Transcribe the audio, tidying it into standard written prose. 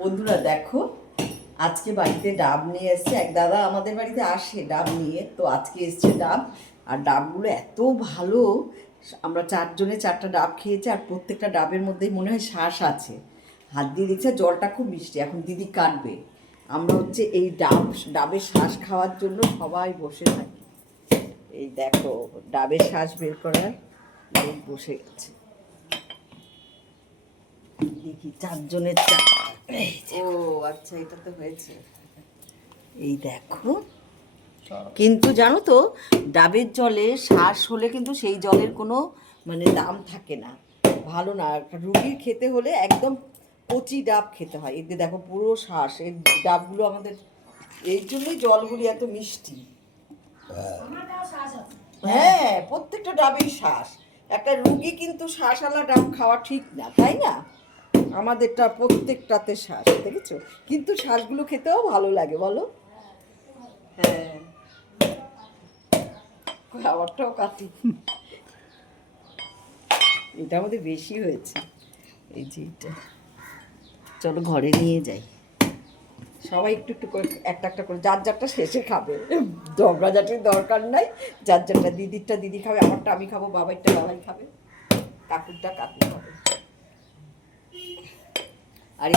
বন্ধুরা দেখো, আজকে বাড়িতে ডাব নিয়ে এসছে এক দাদা। আমাদের বাড়িতে আসে ডাব নিয়ে, তো আজকে এসছে ডাব। আর ডাবগুলো এত ভালো, আমরা চারজনে চারটা ডাব খেয়েছি, আর প্রত্যেকটা ডাবের মধ্যেই মনে হয় শ্বাস আছে। হাত দিয়ে দেখছে জলটা খুব মিষ্টি। এখন দিদি কাটবে, আমরা হচ্ছে এই ডাবের শ্বাস খাওয়ার জন্য সবাই বসে থাকি। এই দেখো ডাবের শ্বাস বের করার লোক বসে গেছে। দেখি চারজনের চারটা। ও আচ্ছা, এটা তো হয়েছে। এই দেখো, কিন্তু জানো তো, ডাবের জলে শ্বাস হলে কিন্তু সেই জলের কোনো দাম থাকে না, ভালো না। রুগীর খেতে হলে একদম কচি ডাব খেতে হয়। এতে দেখো পুরো শ্বাস, এই ডাবগুলো আমাদের, এই জন্যই জলগুলি এত মিষ্টি। হ্যাঁ, প্রত্যেকটা ডাবেই শ্বাস। একটা রুগী কিন্তু শ্বাসওয়ালা ডাব খাওয়া ঠিক না, তাই না? আমাদেরটা প্রত্যেকটাতে শ্বাস, দেখেছো? কিন্তু শ্বাসগুলো খেতেও ভালো লাগে, বলো? হ্যাঁ, খাবারটাও কাটি। এটা আমাদের বেশি হয়েছে। এই যে এটা, চলো ঘরে নিয়ে যাই। সবাই একটু একটু করে, একটা একটা করে, যার যারটা শেষে খাবে। ঝগড়াঝাটির দরকার নাই। যার যারটা, দিদিরটা দিদি খাবে, আমারটা আমি খাবো, বাবারটা বাবাই খাবে, কাকুরটা কাকু খাবে। আর